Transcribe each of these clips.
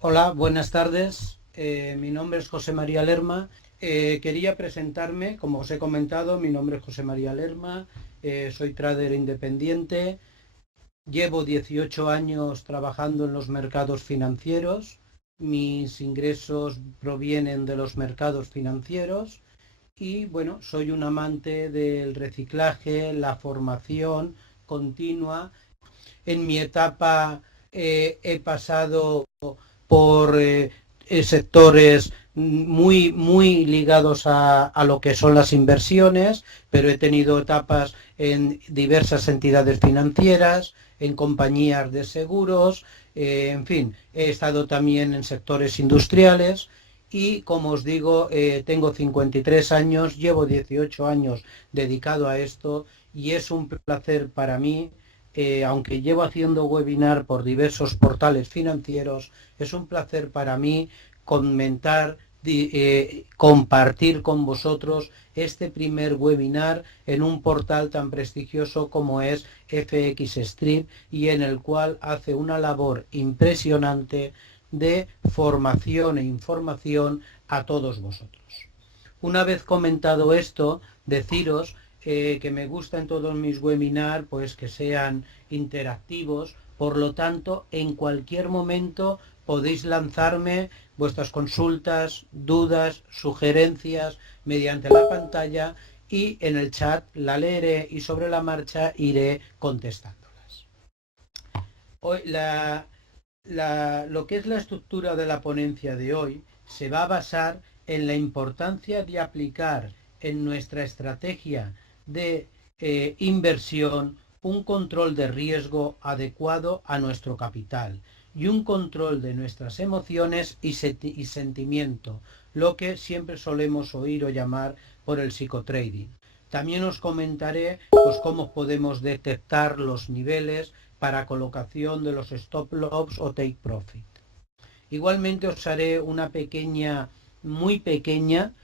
Hola, buenas tardes. Mi nombre es José María Lerma. Quería presentarme, como os he comentado, mi nombre es José María Lerma. Soy trader independiente. Llevo 18 años trabajando en los mercados financieros. Mis ingresos provienen de los mercados financieros y bueno, soy un amante del reciclaje, la formación continua. En mi etapa he pasado por sectores muy ligados a lo que son las inversiones, pero he tenido etapas en diversas entidades financieras, en compañías de seguros, en fin, he estado también en sectores industriales y como os digo, tengo 53 años, llevo 18 años dedicado a esto y es un placer para mí, aunque llevo haciendo webinar por diversos portales financieros, es un placer para mí comentar, compartir con vosotros este primer webinar en un portal tan prestigioso como es FX Strip y en el cual hace una labor impresionante de formación e información a todos vosotros. Una vez comentado esto, deciros que me gusta en todos mis webinars pues que sean interactivos, por lo tanto en cualquier momento podéis lanzarme vuestras consultas, dudas, sugerencias mediante la pantalla y en el chat la leeré y sobre la marcha iré contestándolas. Hoy, lo que es la estructura de la ponencia de hoy se va a basar en la importancia de aplicar en nuestra estrategia de inversión un control de riesgo adecuado a nuestro capital y un control de nuestras emociones y sentimiento, lo que siempre solemos oír o llamar por el psicotrading. También os comentaré pues, cómo podemos detectar los niveles para colocación de los stop loss o take profit. Igualmente os haré una pequeña, muy pequeña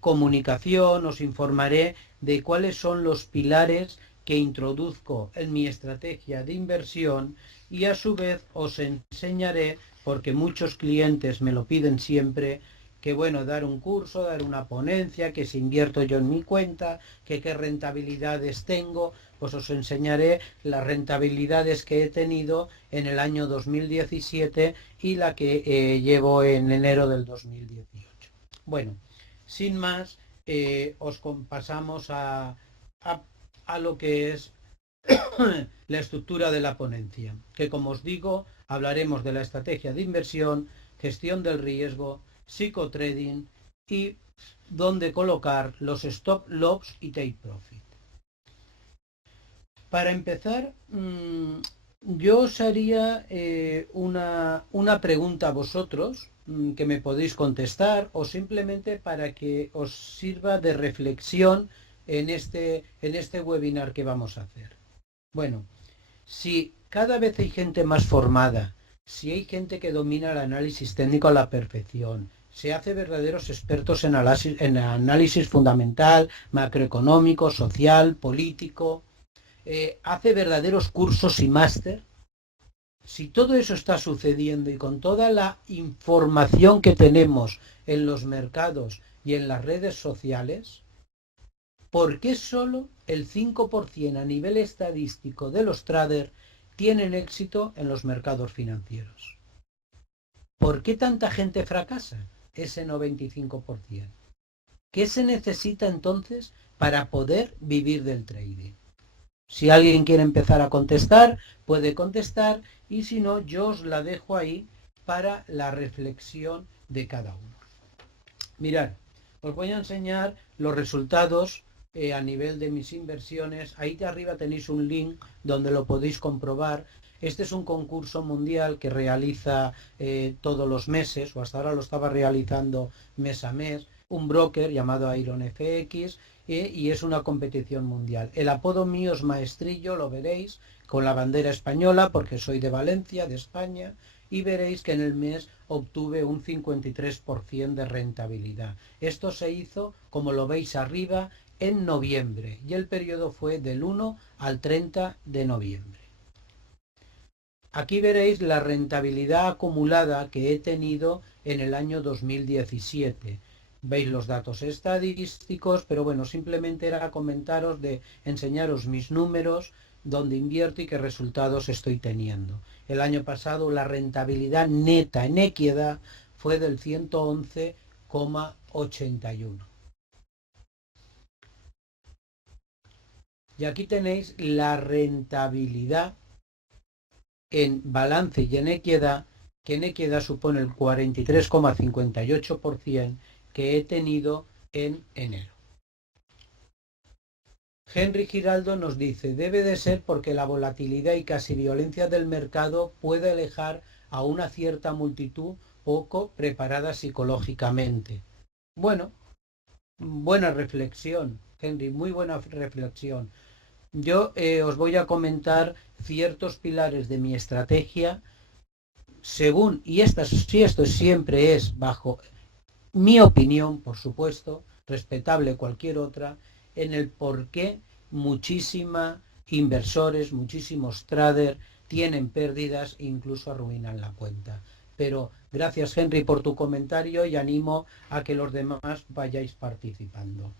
comunicación, os informaré de cuáles son los pilares que introduzco en mi estrategia de inversión y a su vez os enseñaré, porque muchos clientes me lo piden siempre, que bueno, dar un curso, dar una ponencia, que si invierto yo en mi cuenta, que qué rentabilidades tengo, pues os enseñaré las rentabilidades que he tenido en el año 2017 y la que llevo en enero del 2018. Bueno, sin más, os pasamos a, a lo que es la estructura de la ponencia, que como os digo, hablaremos de la estrategia de inversión, gestión del riesgo, psicotrading y dónde colocar los stop loss y take profit. Para empezar, yo os haría una pregunta a vosotros que me podéis contestar o simplemente para que os sirva de reflexión en este webinar que vamos a hacer. Bueno, si cada vez hay gente más formada, si hay gente que domina el análisis técnico a la perfección, se hace verdaderos expertos en análisis fundamental, macroeconómico, social, político, hace verdaderos cursos y máster, si todo eso está sucediendo y con toda la información que tenemos en los mercados y en las redes sociales, ¿por qué solo el 5% a nivel estadístico de los traders tienen éxito en los mercados financieros? ¿Por qué tanta gente fracasa? Ese 95%. ¿Qué se necesita entonces para poder vivir del trading? Si alguien quiere empezar a contestar, puede contestar y si no, yo os la dejo ahí para la reflexión de cada uno. Mirad, os voy a enseñar los resultados a nivel de mis inversiones. Ahí de arriba tenéis un link donde lo podéis comprobar. Este es un concurso mundial que realiza todos los meses, o hasta ahora lo estaba realizando mes a mes, un broker llamado Iron FX, y es una competición mundial. El apodo mío es Maestrillo, lo veréis, con la bandera española, porque soy de Valencia, de España, y veréis que en el mes obtuve un 53% de rentabilidad. Esto se hizo, como lo veis arriba, en noviembre y el periodo fue del 1 al 30 de noviembre. Aquí veréis la rentabilidad acumulada que he tenido en el año 2017. Veis los datos estadísticos, pero bueno, simplemente era comentaros de enseñaros mis números, dónde invierto y qué resultados estoy teniendo. El año pasado la rentabilidad neta en equidad fue del 111,81. Y aquí tenéis la rentabilidad en balance y en equidad, que en equidad supone el 43,58% que he tenido en enero. Henry Giraldo nos dice, debe de ser porque la volatilidad y casi violencia del mercado puede alejar a una cierta multitud poco preparada psicológicamente. Bueno, buena reflexión, Henry, muy buena reflexión. Yo os voy a comentar ciertos pilares de mi estrategia según, y si esto siempre es bajo mi opinión, por supuesto, respetable cualquier otra, en el por qué muchísimos inversores, muchísimos traders tienen pérdidas e incluso arruinan la cuenta. Pero gracias Henry por tu comentario y animo a que los demás vayáis participando.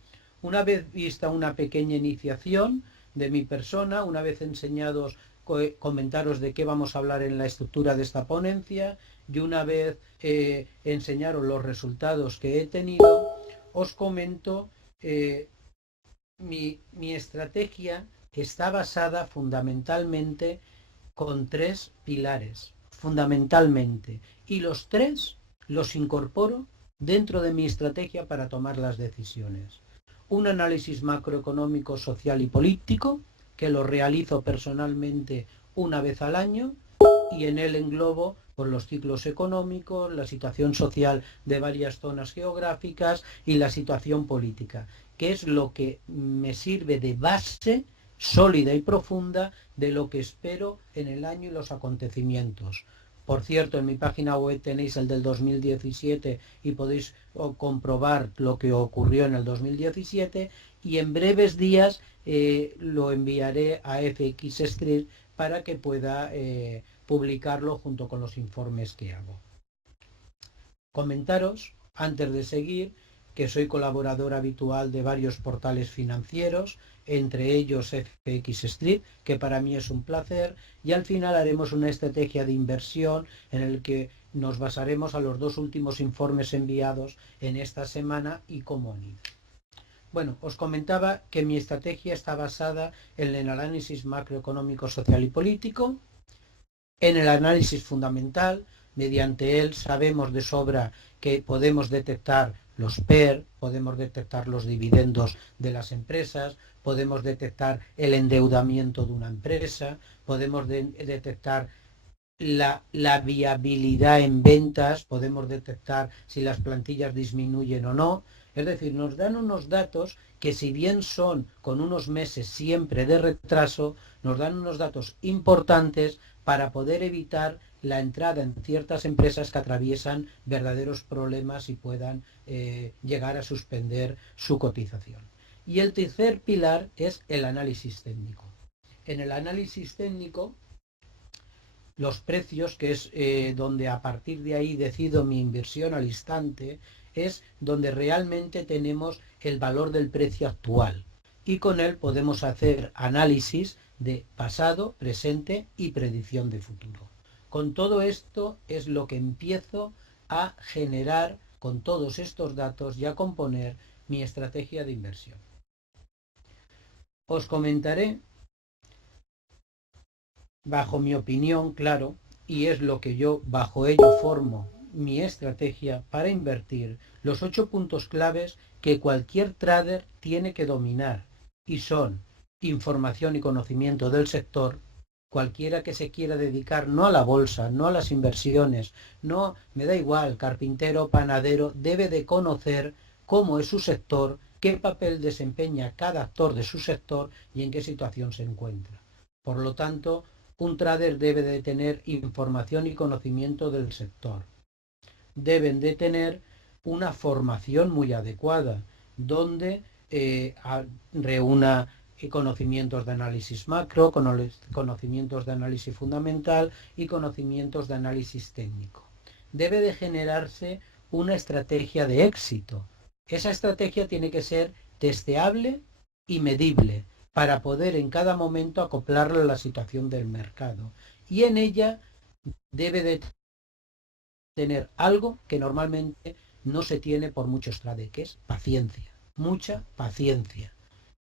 Una vez vista una pequeña iniciación de mi persona, una vez enseñados comentaros de qué vamos a hablar en la estructura de esta ponencia y una vez enseñaros los resultados que he tenido, os comento mi estrategia está basada fundamentalmente con tres pilares, fundamentalmente, y los tres los incorporo dentro de mi estrategia para tomar las decisiones. Un análisis macroeconómico, social y político, que lo realizo personalmente una vez al año, y en él englobo por los ciclos económicos, la situación social de varias zonas geográficas y la situación política, que es lo que me sirve de base sólida y profunda de lo que espero en el año y los acontecimientos. Por cierto, en mi página web tenéis el del 2017 y podéis comprobar lo que ocurrió en el 2017 y en breves días lo enviaré a FX Street para que pueda publicarlo junto con los informes que hago. Comentaros, antes de seguir, que soy colaborador habitual de varios portales financieros, entre ellos FX Street, que para mí es un placer, y al final haremos una estrategia de inversión en el que nos basaremos a los dos últimos informes enviados en esta semana y cómo han ido. Bueno, os comentaba que mi estrategia está basada en el análisis macroeconómico, social y político, en el análisis fundamental. Mediante él sabemos de sobra que podemos detectar los PER, podemos detectar los dividendos de las empresas, podemos detectar el endeudamiento de una empresa, podemos detectar la viabilidad en ventas, podemos detectar si las plantillas disminuyen o no. Es decir, nos dan unos datos que, si bien son con unos meses siempre de retraso, nos dan unos datos importantes para poder evitar la entrada en ciertas empresas que atraviesan verdaderos problemas y puedan llegar a suspender su cotización. Y el tercer pilar es el análisis técnico. En el análisis técnico, los precios, que es donde a partir de ahí decido mi inversión al instante, es donde realmente tenemos el valor del precio actual. Y con él podemos hacer análisis de pasado, presente y predicción de futuro. Con todo esto es lo que empiezo a generar con todos estos datos y a componer mi estrategia de inversión. Os comentaré, bajo mi opinión, claro, y es lo que yo bajo ello formo mi estrategia para invertir, los 8 puntos claves que cualquier trader tiene que dominar, y son información y conocimiento del sector. Cualquiera que se quiera dedicar no a la bolsa, no a las inversiones, no, me da igual, carpintero, panadero, debe de conocer cómo es su sector, qué papel desempeña cada actor de su sector y en qué situación se encuentra. Por lo tanto, un trader debe de tener información y conocimiento del sector. Deben de tener una formación muy adecuada, donde reúna conocimientos de análisis macro, conocimientos de análisis fundamental y conocimientos de análisis técnico. Debe de generarse una estrategia de éxito. Esa estrategia tiene que ser testeable y medible para poder en cada momento acoplarla a la situación del mercado. Y en ella debe de tener algo que normalmente no se tiene por muchos traders, que es paciencia, mucha paciencia.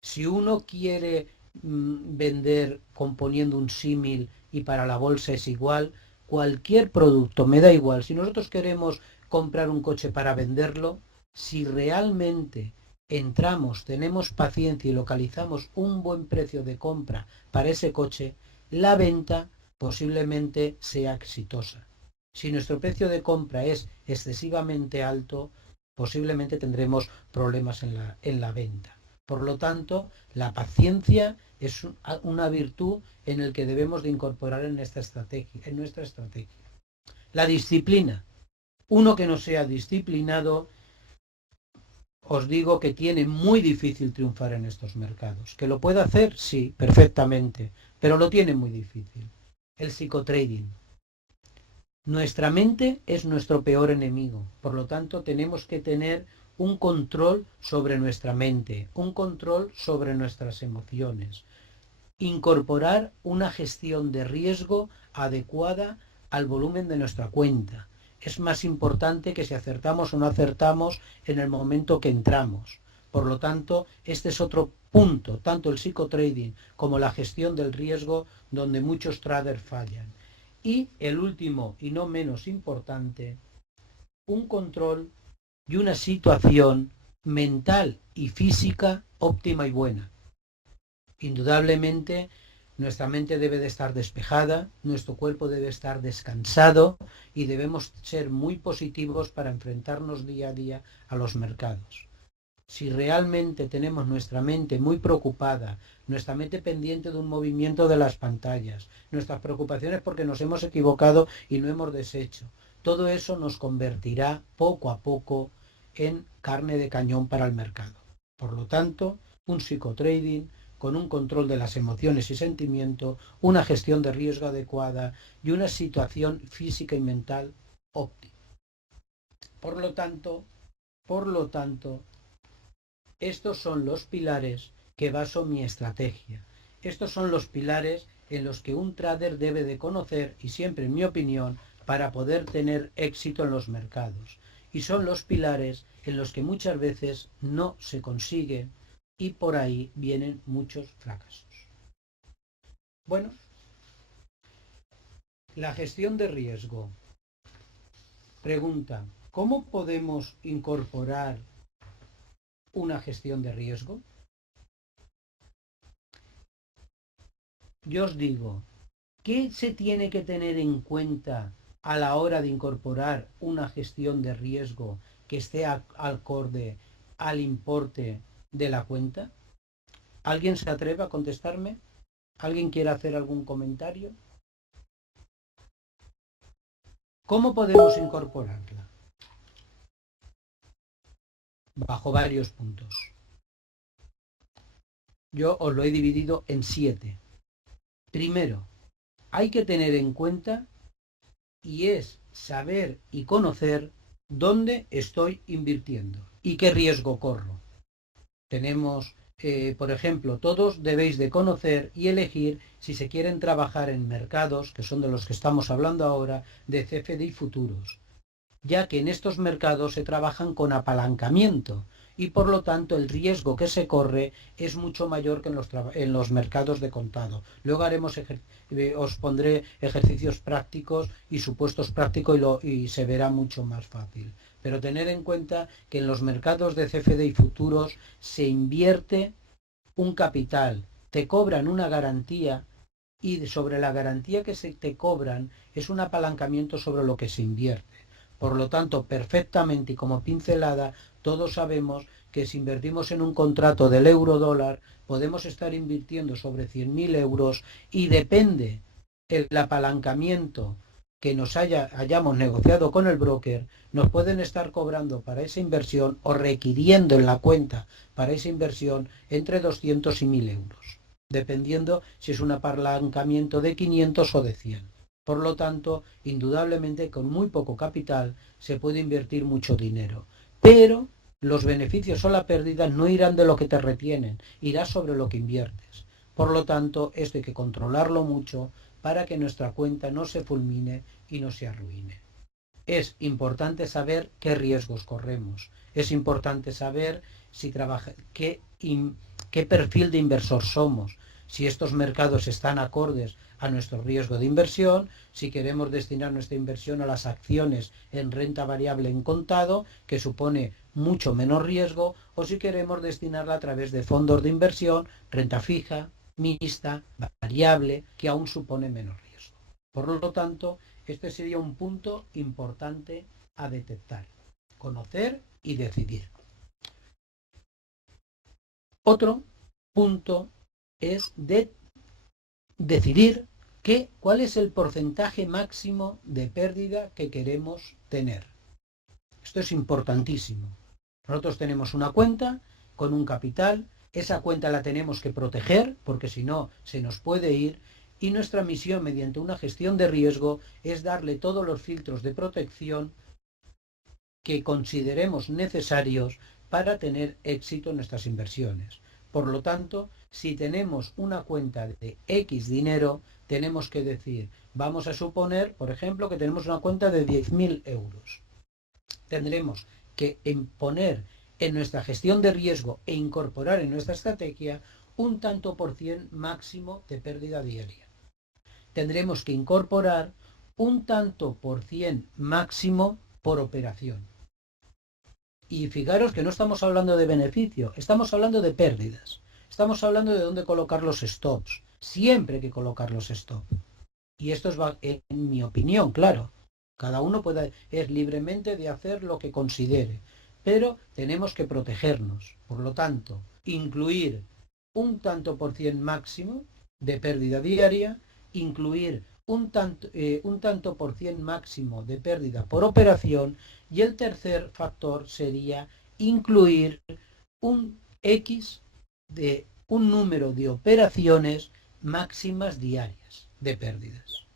Si uno quiere vender componiendo un símil y para la bolsa es igual, cualquier producto, me da igual, si nosotros queremos comprar un coche para venderlo, si realmente entramos, tenemos paciencia y localizamos un buen precio de compra para ese coche, la venta posiblemente sea exitosa. Si nuestro precio de compra es excesivamente alto, posiblemente tendremos problemas en la venta. Por lo tanto, la paciencia es una virtud en la que debemos de incorporar en nuestra estrategia. La disciplina. Uno que no sea disciplinado, os digo que tiene muy difícil triunfar en estos mercados. ¿Que lo puede hacer? Sí, perfectamente, pero lo tiene muy difícil. El psicotrading. Nuestra mente es nuestro peor enemigo, por lo tanto tenemos que tener un control sobre nuestra mente, un control sobre nuestras emociones, incorporar una gestión de riesgo adecuada al volumen de nuestra cuenta. Es más importante que si acertamos o no acertamos en el momento que entramos. Por lo tanto, este es otro punto, tanto el psicotrading como la gestión del riesgo, donde muchos traders fallan. Y el último y no menos importante, un control y una situación mental y física óptima y buena. Indudablemente, nuestra mente debe de estar despejada, nuestro cuerpo debe estar descansado y debemos ser muy positivos para enfrentarnos día a día a los mercados. Si realmente tenemos nuestra mente muy preocupada, nuestra mente pendiente de un movimiento de las pantallas, nuestras preocupaciones porque nos hemos equivocado y no hemos deshecho, todo eso nos convertirá poco a poco en carne de cañón para el mercado. Por lo tanto, un psicotrading con un control de las emociones y sentimientos, una gestión de riesgo adecuada y una situación física y mental óptima. Por lo tanto, estos son los pilares que baso mi estrategia. Estos son los pilares en los que un trader debe de conocer, y siempre en mi opinión, para poder tener éxito en los mercados. Y son los pilares en los que muchas veces no se consigue y por ahí vienen muchos fracasos. Bueno, la gestión de riesgo. Pregunta, ¿cómo podemos incorporar una gestión de riesgo? Yo os digo, ¿qué se tiene que tener en cuenta a la hora de incorporar una gestión de riesgo que esté acorde al importe de la cuenta? ¿Alguien se atreve a contestarme? ¿Alguien quiere hacer algún comentario? ¿Cómo podemos incorporarla? Bajo varios puntos. Yo os lo he dividido en 7. Primero, hay que tener en cuenta y es saber y conocer dónde estoy invirtiendo y qué riesgo corro. Tenemos, por ejemplo, todos debéis de conocer y elegir si se quieren trabajar en mercados, que son de los que estamos hablando ahora, de CFD y futuros, ya que en estos mercados se trabajan con apalancamiento y por lo tanto el riesgo que se corre es mucho mayor que en los mercados de contado. Luego os pondré ejercicios prácticos y supuestos prácticos y se verá mucho más fácil. Pero tener en cuenta que en los mercados de CFD y futuros se invierte un capital, te cobran una garantía y sobre la garantía que te cobran es un apalancamiento sobre lo que se invierte. Por lo tanto, perfectamente y como pincelada, todos sabemos que si invertimos en un contrato del euro-dólar, podemos estar invirtiendo sobre 100.000 euros y depende el apalancamiento que hayamos negociado con el broker, nos pueden estar cobrando para esa inversión o requiriendo en la cuenta para esa inversión entre 200 y 1.000 euros, dependiendo si es un apalancamiento de 500 o de 100. Por lo tanto, indudablemente con muy poco capital se puede invertir mucho dinero, pero los beneficios o la pérdida no irán de lo que te retienen, irá sobre lo que inviertes. Por lo tanto, esto hay que controlarlo mucho para que nuestra cuenta no se fulmine y no se arruine. Es importante saber qué riesgos corremos. Es importante saber si qué perfil de inversor somos, si estos mercados están acordes a nuestro riesgo de inversión, si queremos destinar nuestra inversión a las acciones en renta variable en contado, que supone mucho menos riesgo, o si queremos destinarla a través de fondos de inversión, renta fija, mixta, variable, que aún supone menos riesgo. Por lo tanto, este sería un punto importante a detectar, conocer y decidir. Otro punto es decidir cuál es el porcentaje máximo de pérdida que queremos tener. Esto es importantísimo. Nosotros tenemos una cuenta con un capital, esa cuenta la tenemos que proteger porque si no se nos puede ir, y nuestra misión mediante una gestión de riesgo es darle todos los filtros de protección que consideremos necesarios para tener éxito en nuestras inversiones. Por lo tanto, si tenemos una cuenta de X dinero, tenemos que decir, vamos a suponer, por ejemplo, que tenemos una cuenta de 10.000 euros. Tendremos que poner en nuestra gestión de riesgo e incorporar en nuestra estrategia un tanto por cien máximo de pérdida diaria. Tendremos que incorporar un tanto por cien máximo por operación. Y fijaros que no estamos hablando de beneficio, estamos hablando de pérdidas. Estamos hablando de dónde colocar los stops. Siempre hay que colocar los stops. Y esto es, en mi opinión, claro. Cada uno es libremente de hacer lo que considere. Pero tenemos que protegernos. Por lo tanto, incluir un tanto por cien máximo de pérdida diaria, incluir un tanto por cien máximo de pérdida por operación, y el tercer factor sería incluir un X de un número de operaciones máximas diarias de pérdidas.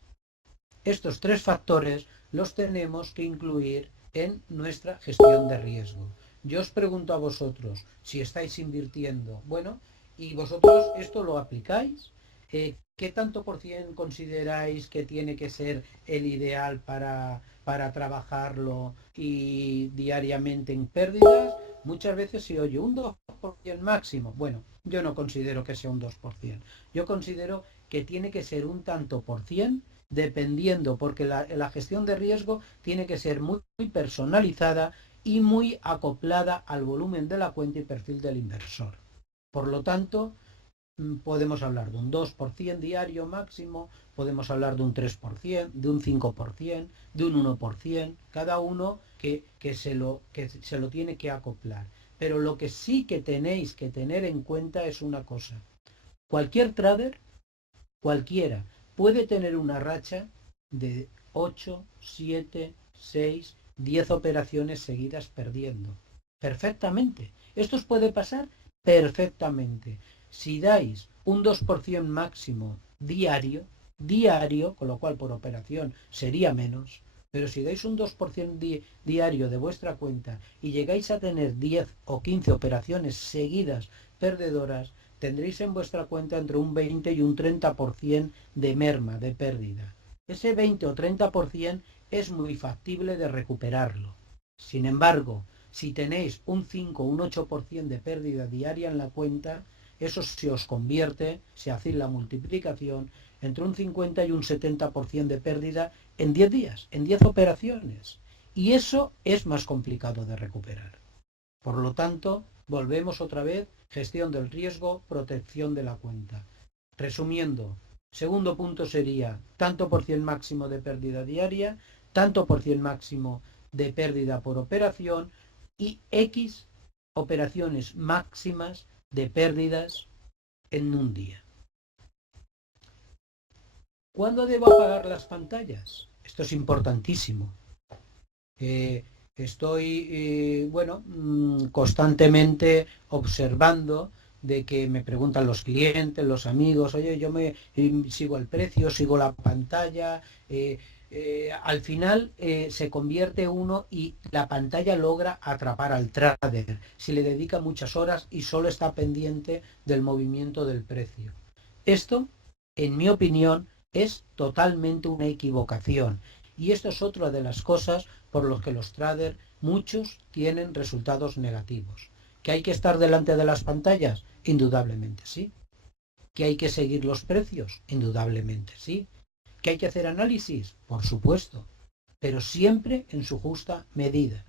Estos tres factores los tenemos que incluir en nuestra gestión de riesgo. Yo os pregunto a vosotros si estáis invirtiendo, bueno, y vosotros esto lo aplicáis. ¿Qué tanto por cien consideráis que tiene que ser el ideal para trabajarlo y diariamente en pérdidas? Muchas veces se oye un 2% máximo. Bueno, yo no considero que sea un 2%. Yo considero que tiene que ser un tanto por cien dependiendo, porque la gestión de riesgo tiene que ser muy, muy personalizada y muy acoplada al volumen de la cuenta y perfil del inversor. Por lo tanto, podemos hablar de un 2% diario máximo, podemos hablar de un 3%, de un 5%, de un 1%, cada uno que se lo tiene que acoplar. Pero lo que sí que tenéis que tener en cuenta es una cosa. Cualquier trader, cualquiera, puede tener una racha de 8, 7, 6, 10 operaciones seguidas perdiendo. Perfectamente. Esto os puede pasar perfectamente. Si dais un 2% máximo diario, con lo cual por operación sería menos, pero si dais un 2% diario de vuestra cuenta y llegáis a tener 10 o 15 operaciones seguidas perdedoras, tendréis en vuestra cuenta entre un 20 y un 30% de merma, de pérdida. Ese 20 o 30% es muy factible de recuperarlo. Sin embargo, si tenéis un 5 o un 8% de pérdida diaria en la cuenta, eso se os convierte, si hacéis la multiplicación, entre un 50 y un 70% de pérdida en 10 días, en 10 operaciones. Y eso es más complicado de recuperar. Por lo tanto, volvemos otra vez, gestión del riesgo, protección de la cuenta. Resumiendo, segundo punto sería tanto por cien máximo de pérdida diaria, tanto por cien máximo de pérdida por operación y X operaciones máximas de pérdidas en un día. ¿Cuándo debo apagar las pantallas? Esto es importantísimo. Estoy, constantemente observando de que me preguntan los clientes, los amigos, oye, yo sigo el precio, sigo la pantalla. Al final se convierte uno y la pantalla logra atrapar al trader si le dedica muchas horas y solo está pendiente del movimiento del precio. Esto, en mi opinión, es totalmente una equivocación. Y esto es otra de las cosas por las que los traders, muchos, tienen resultados negativos. ¿Que hay que estar delante de las pantallas? Indudablemente sí. ¿Que hay que seguir los precios? Indudablemente sí. ¿Que hay que hacer análisis? Por supuesto, pero siempre en su justa medida.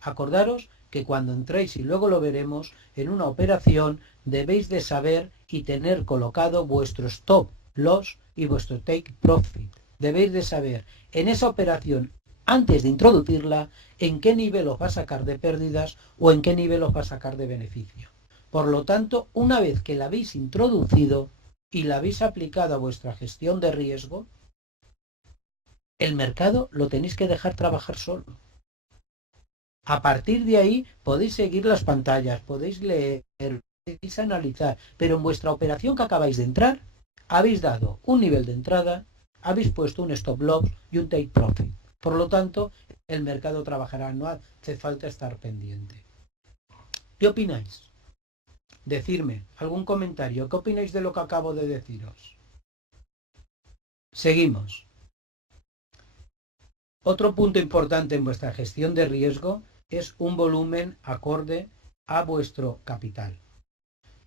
Acordaros que cuando entréis, y luego lo veremos, en una operación debéis de saber y tener colocado vuestro stop loss y vuestro take profit. Debéis de saber en esa operación, antes de introducirla, en qué nivel os va a sacar de pérdidas o en qué nivel os va a sacar de beneficio. Por lo tanto, una vez que la habéis introducido y la habéis aplicado a vuestra gestión de riesgo, el mercado lo tenéis que dejar trabajar solo. A partir de ahí podéis seguir las pantallas, podéis leer, podéis analizar, pero en vuestra operación que acabáis de entrar, habéis dado un nivel de entrada, habéis puesto un stop loss y un take profit. Por lo tanto, el mercado trabajará, no hace falta estar pendiente. ¿Qué opináis? Decidme, algún comentario, ¿qué opináis de lo que acabo de deciros? Seguimos. Otro punto importante en vuestra gestión de riesgo es un volumen acorde a vuestro capital.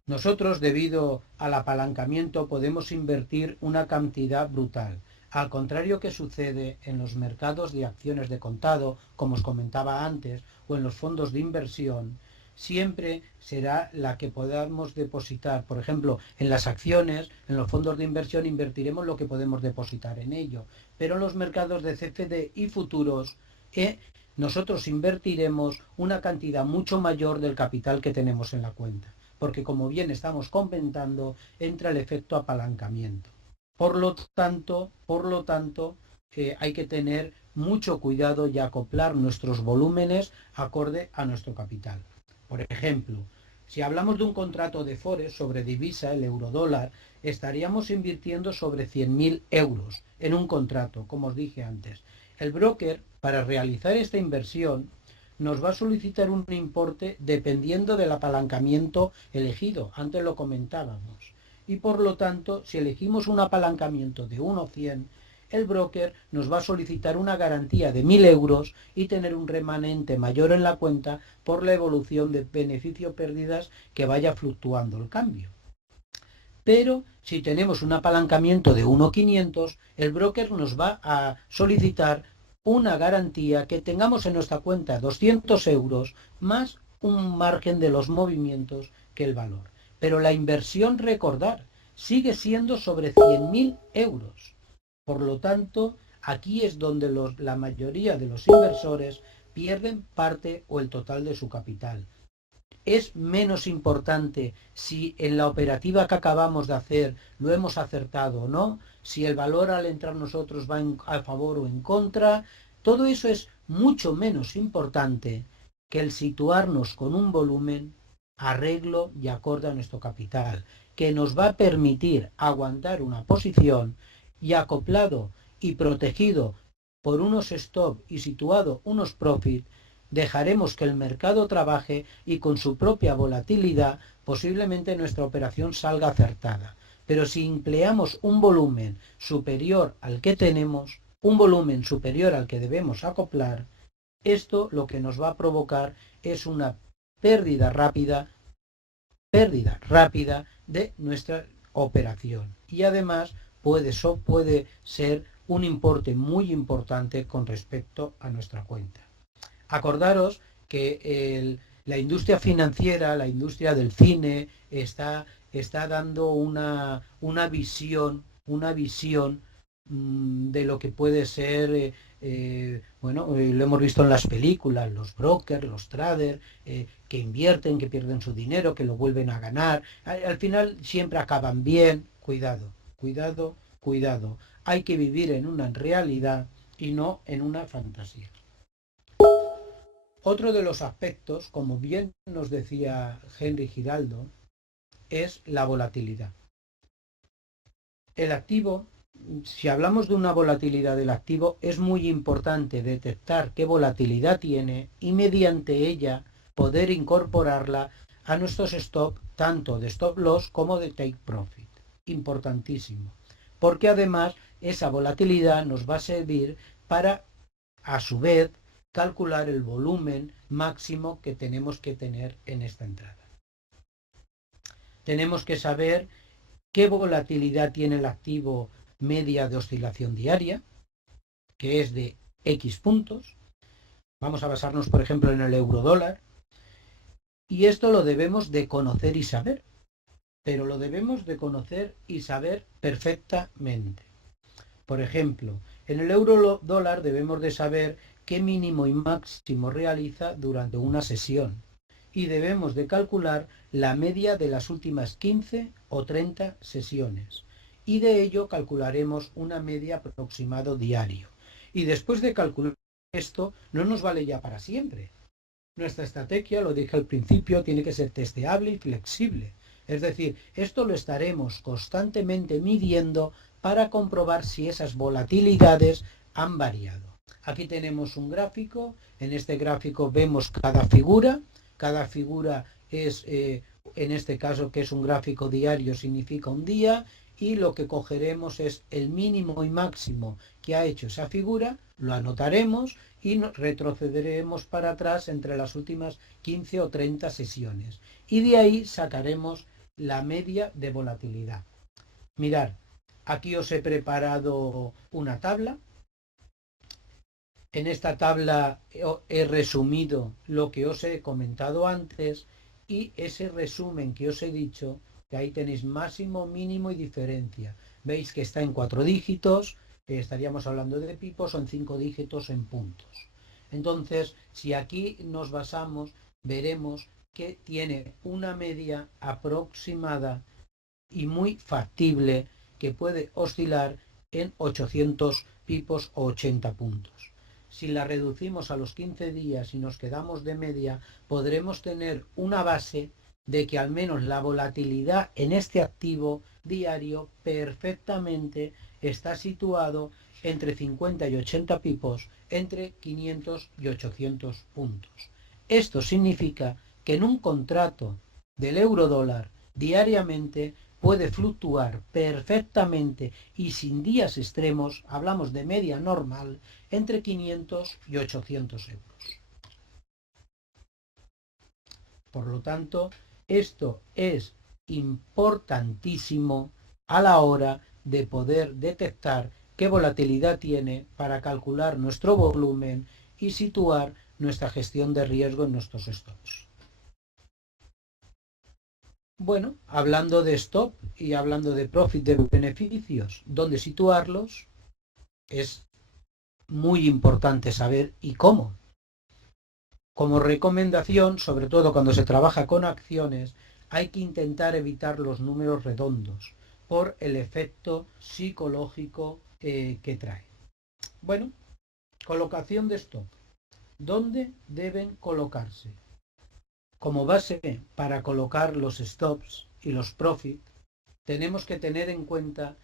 Nosotros, debido al apalancamiento, podemos invertir una cantidad brutal. Al contrario que sucede en los mercados de acciones de contado, como os comentaba antes, o en los fondos de inversión, siempre será la que podamos depositar. Por ejemplo, en las acciones, en los fondos de inversión, invertiremos lo que podemos depositar en ello. Pero en los mercados de CFD y futuros, nosotros invertiremos una cantidad mucho mayor del capital que tenemos en la cuenta. Porque, como bien estamos comentando, entra el efecto apalancamiento. Por lo tanto, hay que tener mucho cuidado y acoplar nuestros volúmenes acorde a nuestro capital. Por ejemplo, si hablamos de un contrato de Forex sobre divisa, el eurodólar, estaríamos invirtiendo sobre 100.000 euros en un contrato, como os dije antes. El broker, para realizar esta inversión, nos va a solicitar un importe dependiendo del apalancamiento elegido. Antes lo comentábamos. Y por lo tanto, si elegimos un apalancamiento de 1,100, el broker nos va a solicitar una garantía de 1.000 euros y tener un remanente mayor en la cuenta por la evolución de beneficio-pérdidas que vaya fluctuando el cambio. Pero si tenemos un apalancamiento de 1.500, el broker nos va a solicitar una garantía que tengamos en nuestra cuenta 200 euros más un margen de los movimientos que el valor. Pero la inversión, recordar, sigue siendo sobre 100.000 euros. Por lo tanto, aquí es donde la mayoría de los inversores pierden parte o el total de su capital. Es menos importante si en la operativa que acabamos de hacer lo hemos acertado o no, si el valor al entrar nosotros va a favor o en contra. Todo eso es mucho menos importante que el situarnos con un volumen arreglo y acorde a nuestro capital, que nos va a permitir aguantar una posición y acoplado y protegido por unos stop y situado unos profit, dejaremos que el mercado trabaje y con su propia volatilidad posiblemente nuestra operación salga acertada. Pero si empleamos un volumen superior al que tenemos, un volumen superior al que debemos acoplar, esto lo que nos va a provocar es una pérdida rápida de nuestra operación. Y además puede ser un importe muy importante con respecto a nuestra cuenta. Acordaros que la industria financiera, la industria del cine, está dando una visión de lo que puede ser, lo hemos visto en las películas, los brokers, los traders, que invierten, que pierden su dinero, que lo vuelven a ganar. Al final siempre acaban bien. Cuidado. Hay que vivir en una realidad y no en una fantasía. Otro de los aspectos, como bien nos decía Henry Giraldo, es la volatilidad. El activo, si hablamos de una volatilidad del activo, es muy importante detectar qué volatilidad tiene y mediante ella poder incorporarla a nuestros stop, tanto de stop loss como de take profit. Importantísimo. Porque además esa volatilidad nos va a servir para, a su vez, calcular el volumen máximo que tenemos que tener en esta entrada. Tenemos que saber qué volatilidad tiene el activo media de oscilación diaria, que es de X puntos. Vamos a basarnos, por ejemplo, en el euro dólar. Y esto lo debemos de conocer y saber. Pero lo debemos de conocer y saber perfectamente. Por ejemplo, en el euro dólar debemos de saber qué mínimo y máximo realiza durante una sesión. Y debemos de calcular la media de las últimas 15 o 30 sesiones. Y de ello calcularemos una media aproximado diario. Y después de calcular esto, no nos vale ya para siempre. Nuestra estrategia, lo dije al principio, tiene que ser testeable y flexible. Es decir, esto lo estaremos constantemente midiendo para comprobar si esas volatilidades han variado. Aquí tenemos un gráfico, en este gráfico vemos cada figura es, en este caso que es un gráfico diario, significa un día, y lo que cogeremos es el mínimo y máximo que ha hecho esa figura, lo anotaremos y retrocederemos para atrás entre las últimas 15 o 30 sesiones. Y de ahí sacaremos la media de volatilidad. Mirad, aquí os he preparado una tabla. En esta tabla he resumido lo que os he comentado antes y ese resumen que os he dicho, que ahí tenéis máximo, mínimo y diferencia. Veis que está en 4 dígitos, estaríamos hablando de pipos, o en 5 dígitos en puntos. Entonces, si aquí nos basamos, veremos que tiene una media aproximada y muy factible que puede oscilar en 800 pipos o 80 puntos. Si la reducimos a los 15 días y nos quedamos de media, podremos tener una base de que al menos la volatilidad en este activo diario perfectamente está situado entre 50 y 80 pipos, entre 500 y 800 puntos. Esto significa que en un contrato del euro dólar diariamente puede fluctuar perfectamente y sin días extremos, hablamos de media normal, entre 500 y 800 euros. Por lo tanto, esto es importantísimo a la hora de poder detectar qué volatilidad tiene para calcular nuestro volumen y situar nuestra gestión de riesgo en nuestros stops. Bueno, hablando de stop y hablando de profit, de beneficios, dónde situarlos, es muy importante saber y cómo. Como recomendación, sobre todo cuando se trabaja con acciones, hay que intentar evitar los números redondos por el efecto psicológico que trae. Bueno, colocación de stop. ¿Dónde deben colocarse? Como base para colocar los stops y los profit, tenemos que tener en cuenta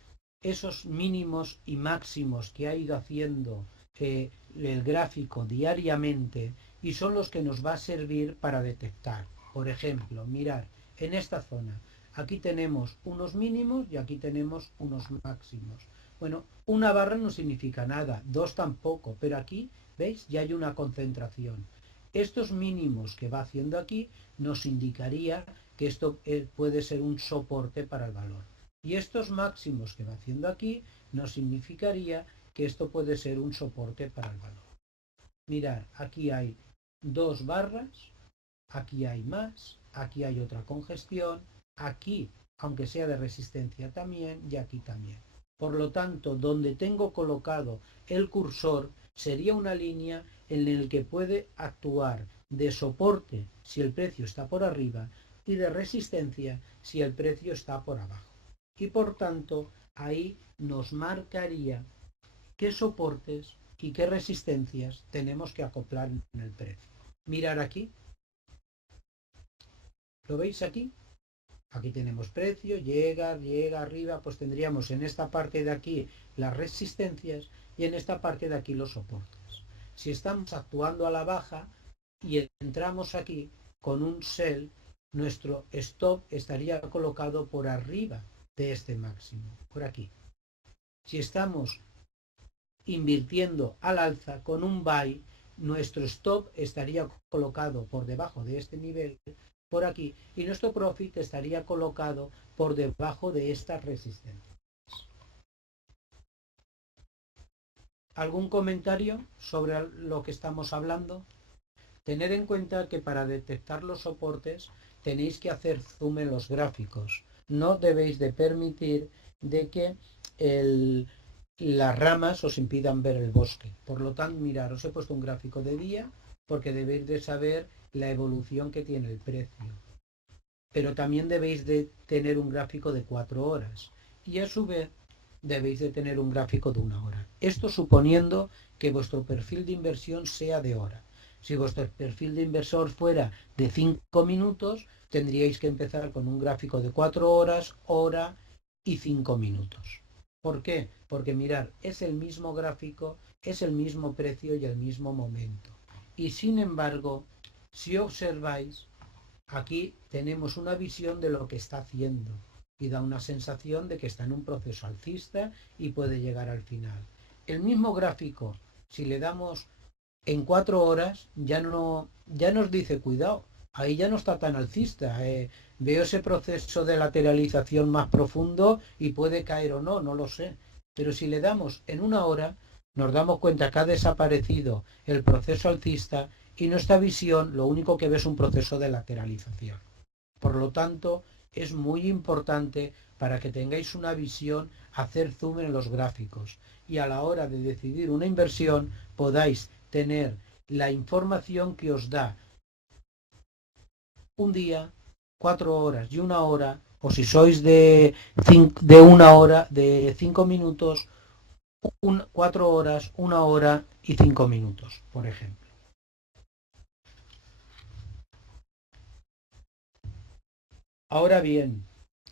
esos mínimos y máximos que ha ido haciendo el gráfico diariamente y son los que nos va a servir para detectar. Por ejemplo, mirar en esta zona, aquí tenemos unos mínimos y aquí tenemos unos máximos. Bueno, una barra no significa nada, dos tampoco, pero aquí, ¿veis? Ya hay una concentración. Estos mínimos que va haciendo aquí nos indicaría que esto puede ser un soporte para el valor. Y estos máximos que va haciendo aquí nos significaría que esto puede ser un soporte para el valor. Mirad, aquí hay dos barras, aquí hay más, aquí hay otra congestión, aquí, aunque sea de resistencia también, y aquí también. Por lo tanto, donde tengo colocado el cursor sería una línea en la que puede actuar de soporte si el precio está por arriba y de resistencia si el precio está por abajo. Y por tanto, ahí nos marcaría qué soportes y qué resistencias tenemos que acoplar en el precio. Mirar aquí. ¿Lo veis aquí? Aquí tenemos precio, llega arriba, pues tendríamos en esta parte de aquí las resistencias y en esta parte de aquí los soportes. Si estamos actuando a la baja y entramos aquí con un sell, nuestro stop estaría colocado por arriba de este máximo, por aquí. Si estamos invirtiendo al alza con un buy, nuestro stop estaría colocado por debajo de este nivel, por aquí, y nuestro profit estaría colocado por debajo de estas resistencias. ¿Algún comentario sobre lo que estamos hablando? Tened en cuenta que para detectar los soportes tenéis que hacer zoom en los gráficos. No debéis de permitir de que las ramas os impidan ver el bosque. Por lo tanto, mirad, os he puesto un gráfico de día porque debéis de saber la evolución que tiene el precio. Pero también debéis de tener un gráfico de 4 horas y a su vez debéis de tener un gráfico de 1 hora. Esto suponiendo que vuestro perfil de inversión sea de hora. Si vuestro perfil de inversor fuera de 5 minutos, tendríais que empezar con un gráfico de 4 horas, hora y 5 minutos. ¿Por qué? Porque mirar, es el mismo gráfico, es el mismo precio y el mismo momento. Y sin embargo, si observáis, aquí tenemos una visión de lo que está haciendo y da una sensación de que está en un proceso alcista y puede llegar al final. El mismo gráfico, si le damos en 4 horas, ya nos dice cuidado, ahí ya no está tan alcista. Veo ese proceso de lateralización más profundo y puede caer o no, no lo sé. Pero si le damos en 1 hora, nos damos cuenta que ha desaparecido el proceso alcista y nuestra visión lo único que ve es un proceso de lateralización. Por lo tanto, es muy importante para que tengáis una visión hacer zoom en los gráficos y a la hora de decidir una inversión podáis tener la información que os da un día, 4 horas y 1 hora, o si sois de 1 hora, de 5 minutos, 4 horas, 1 hora y 5 minutos, por ejemplo. Ahora bien,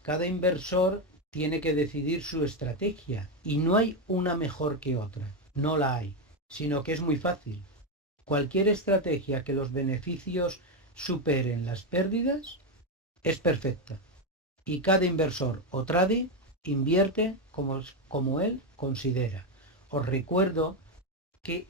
cada inversor tiene que decidir su estrategia y no hay una mejor que otra, no la hay, sino que es muy fácil. Cualquier estrategia que los beneficios superen las pérdidas es perfecta y cada inversor o trader invierte como él considera. Os recuerdo que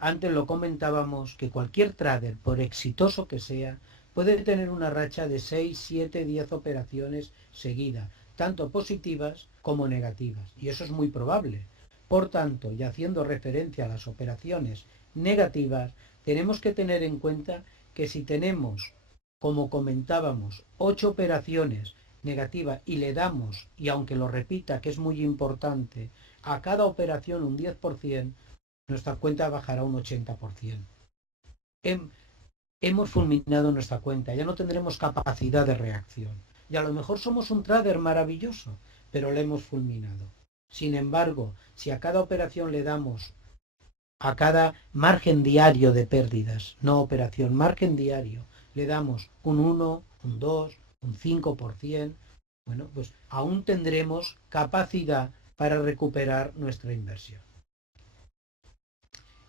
antes lo comentábamos que cualquier trader, por exitoso que sea, puede tener una racha de 6, 7, 10 operaciones seguidas, tanto positivas como negativas, y eso es muy probable. Por tanto, y haciendo referencia a las operaciones negativas, tenemos que tener en cuenta que si tenemos, como comentábamos, 8 operaciones negativas y le damos, y aunque lo repita que es muy importante, a cada operación un 10%, nuestra cuenta bajará un 80%. Hemos fulminado nuestra cuenta, ya no tendremos capacidad de reacción. Y a lo mejor somos un trader maravilloso, pero le hemos fulminado. Sin embargo, si a cada operación le damos, a cada margen diario de pérdidas, no operación, margen diario, le damos un 1, un 2, un 5%, bueno, pues aún tendremos capacidad para recuperar nuestra inversión.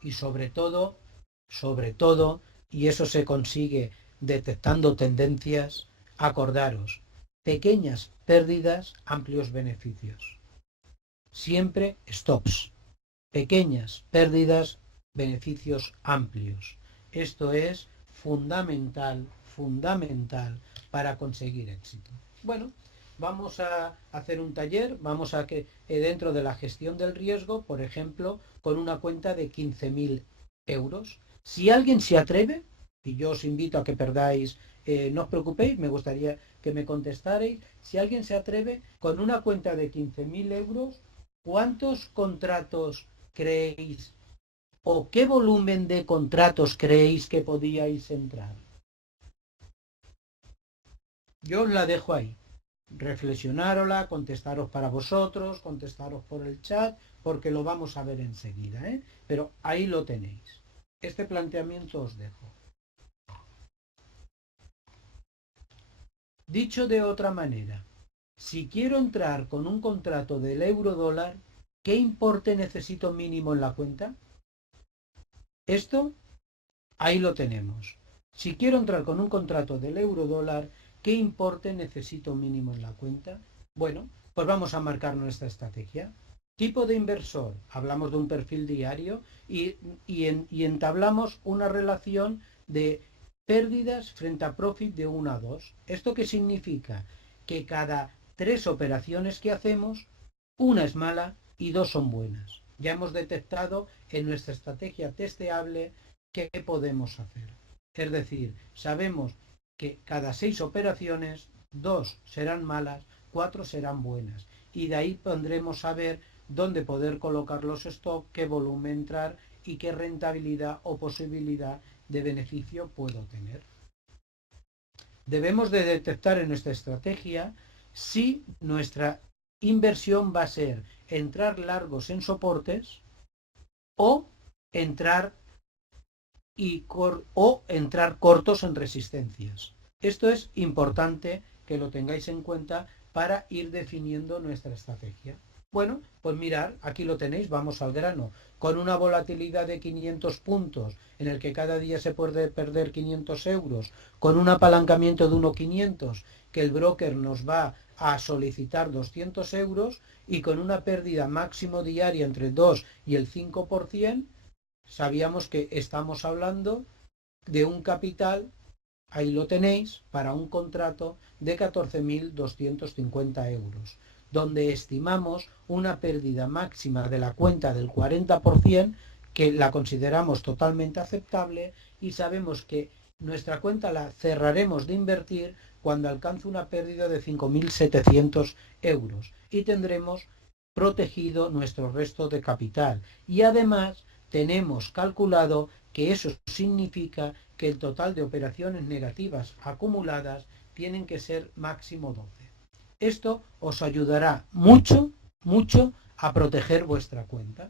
Y sobre todo, y eso se consigue detectando tendencias, acordaros, pequeñas pérdidas, amplios beneficios. Siempre stops. Pequeñas pérdidas, beneficios amplios. Esto es fundamental para conseguir éxito. Bueno, vamos a hacer un taller, vamos a que dentro de la gestión del riesgo, por ejemplo, con una cuenta de 15.000 euros. Si alguien se atreve, y yo os invito a que perdáis, no os preocupéis, me gustaría que me contestarais, si alguien se atreve con una cuenta de 15.000 euros, ¿cuántos contratos creéis o qué volumen de contratos creéis que podíais entrar? Yo os la dejo ahí. reflexionárosla, contestaros para vosotros, contestaros por el chat, porque lo vamos a ver enseguida, ¿eh? Pero ahí lo tenéis. Este planteamiento os dejo. Dicho de otra manera, si quiero entrar con un contrato del euro-dólar, ¿qué importe necesito mínimo en la cuenta? Esto, ahí lo tenemos. Si quiero entrar con un contrato del euro-dólar, ¿qué importe necesito mínimo en la cuenta? Bueno, pues vamos a marcar nuestra estrategia. Tipo de inversor, hablamos de un perfil diario y entablamos una relación de pérdidas frente a profit de 1 a 2. ¿Esto qué significa? Que cada 3 operaciones que hacemos, una es mala y 2 son buenas. Ya hemos detectado en nuestra estrategia testeable qué podemos hacer. Es decir, sabemos que cada 6 operaciones, 2 serán malas, 4 serán buenas. Y de ahí podremos saber dónde poder colocar los stop, qué volumen entrar y qué rentabilidad o posibilidad de beneficio puedo tener. Debemos de detectar en nuestra estrategia si nuestra inversión va a ser entrar largos en soportes o entrar cortos en resistencias. Esto es importante que lo tengáis en cuenta para ir definiendo nuestra estrategia. Bueno, pues mirar, aquí lo tenéis, vamos al grano. Con una volatilidad de 500 puntos, en el que cada día se puede perder 500 euros, con un apalancamiento de 1,500, que el broker nos va a solicitar 200 euros, y con una pérdida máximo diaria entre 2 y el 5%, sabíamos que estamos hablando de un capital, ahí lo tenéis, para un contrato de 14.250 euros, donde estimamos una pérdida máxima de la cuenta del 40%, que la consideramos totalmente aceptable, y sabemos que nuestra cuenta la cerraremos de invertir cuando alcance una pérdida de 5.700 euros y tendremos protegido nuestro resto de capital. Y además tenemos calculado que eso significa que el total de operaciones negativas acumuladas tienen que ser máximo 12. Esto os ayudará mucho, mucho a proteger vuestra cuenta.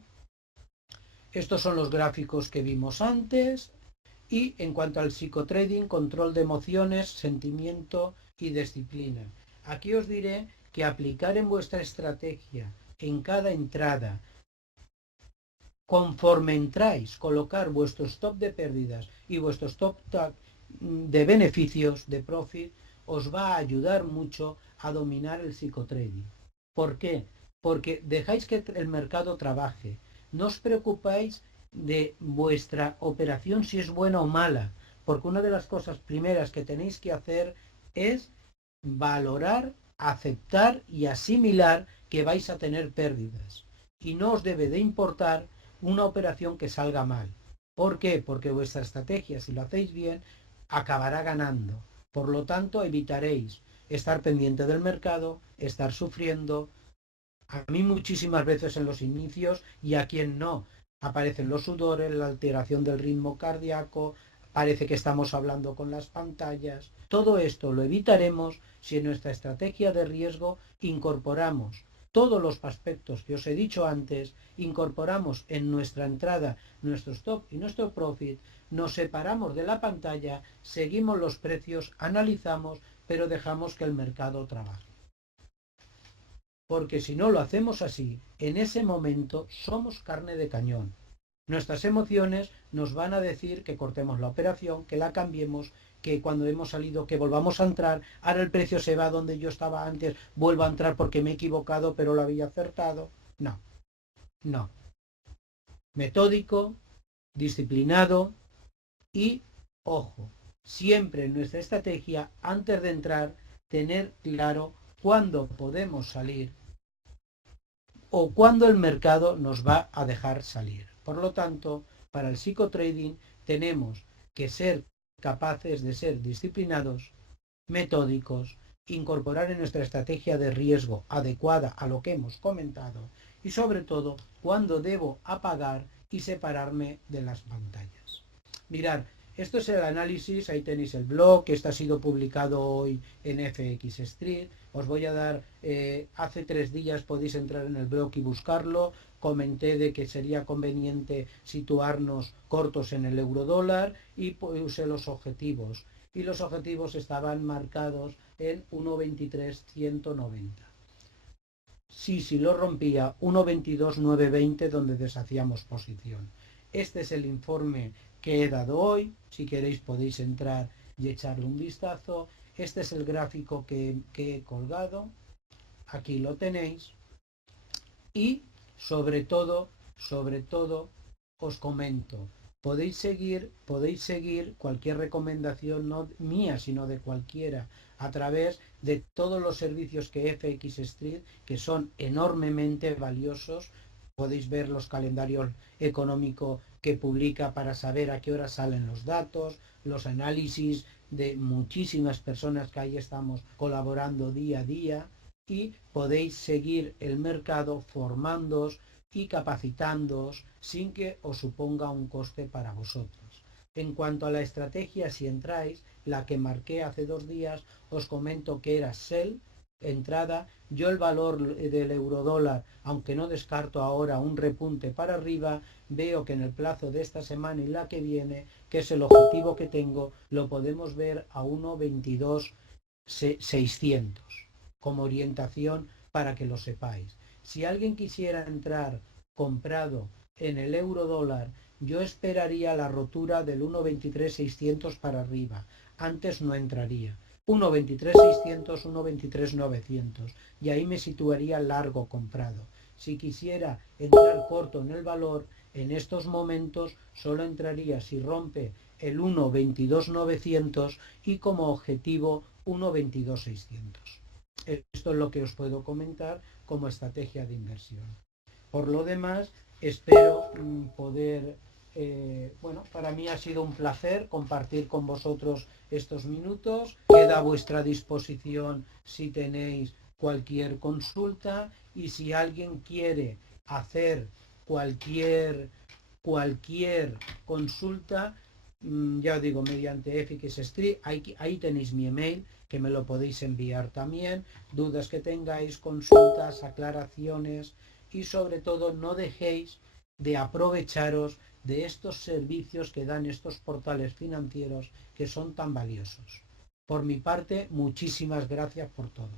Estos son los gráficos que vimos antes. Y en cuanto al psicotrading, control de emociones, sentimiento y disciplina. Aquí os diré que aplicar en vuestra estrategia, en cada entrada, conforme entráis, colocar vuestro stop de pérdidas y vuestro stop de beneficios, de profit, os va a ayudar mucho a dominar el psicotrading. ¿Por qué? Porque dejáis que el mercado trabaje. No os preocupáis de vuestra operación si es buena o mala, porque una de las cosas primeras que tenéis que hacer es valorar, aceptar y asimilar que vais a tener pérdidas. Y no os debe de importar una operación que salga mal. ¿Por qué? Porque vuestra estrategia, si lo hacéis bien, acabará ganando. Por lo tanto, evitaréis estar pendiente del mercado, estar sufriendo. A mí muchísimas veces en los inicios, y a quien no, aparecen los sudores, la alteración del ritmo cardíaco, parece que estamos hablando con las pantallas. Todo esto lo evitaremos si en nuestra estrategia de riesgo incorporamos todos los aspectos que os he dicho antes, incorporamos en nuestra entrada nuestro stop y nuestro profit, nos separamos de la pantalla, seguimos los precios, analizamos, pero dejamos que el mercado trabaje. Porque si no lo hacemos así, en ese momento somos carne de cañón. Nuestras emociones nos van a decir que cortemos la operación, que la cambiemos, que cuando hemos salido que volvamos a entrar, ahora el precio se va donde yo estaba antes, vuelvo a entrar porque me he equivocado pero lo había acertado. No, no. Metódico, disciplinado y, ojo, siempre en nuestra estrategia, antes de entrar, tener claro cuándo podemos salir o cuándo el mercado nos va a dejar salir. Por lo tanto, para el psicotrading tenemos que ser capaces de ser disciplinados, metódicos, incorporar en nuestra estrategia de riesgo adecuada a lo que hemos comentado y sobre todo cuándo debo apagar y separarme de las pantallas. Mirad, Esto es el análisis, ahí tenéis el blog, que este ha sido publicado hoy en FX Street. Os voy a dar, hace 3 días podéis entrar en el blog y buscarlo. Comenté de que sería conveniente situarnos cortos en el euro-dólar y puse los objetivos. Y los objetivos estaban marcados en 1.23.190. Si lo rompía 1.22.920 donde deshacíamos posición. Este es el informe que he dado hoy. Si queréis podéis entrar y echarle un vistazo. Este es el gráfico que he colgado. Aquí lo tenéis. Y sobre todo, os comento, podéis seguir cualquier recomendación, no mía, sino de cualquiera, a través de todos los servicios que FX Street, que son enormemente valiosos. Podéis ver los calendarios económicos que publica para saber a qué hora salen los datos, los análisis de muchísimas personas que ahí estamos colaborando día a día, y podéis seguir el mercado formándoos y capacitándoos sin que os suponga un coste para vosotros. En cuanto a la estrategia, si entráis, la que marqué hace 2 días, os comento que era sell, entrada. Yo el valor del eurodólar, aunque no descarto ahora un repunte para arriba, veo que en el plazo de esta semana y la que viene, que es el objetivo que tengo, lo podemos ver a 1.22.600 como orientación para que lo sepáis. Si alguien quisiera entrar comprado en el euro dólar, yo esperaría la rotura del 1.23.600 para arriba. Antes no entraría. 1.23.600, 1.23.900. Y ahí me situaría largo comprado. Si quisiera entrar corto en el valor, en estos momentos solo entraría si rompe el 1.22.900 y como objetivo 1.22.600. Esto es lo que os puedo comentar como estrategia de inversión. Por lo demás, espero poder, para mí ha sido un placer compartir con vosotros estos minutos. Queda a vuestra disposición si tenéis cualquier consulta, y si alguien quiere hacer cualquier consulta, ya os digo, mediante FX Street, ahí tenéis mi email, que me lo podéis enviar también, dudas que tengáis, consultas, aclaraciones, y sobre todo no dejéis de aprovecharos de estos servicios que dan estos portales financieros que son tan valiosos. Por mi parte, muchísimas gracias por todo.